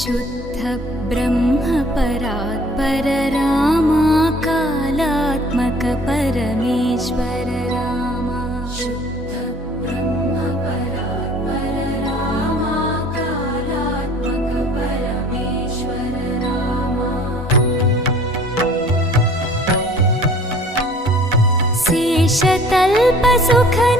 शुद्ध ब्रह्म परात्पर रामा कालात्मक परमेश्वर रामा शुद्ध ब्रह्म परात्पर रामा कालात्मक परमेश्वर रामा शेषतल्प सुख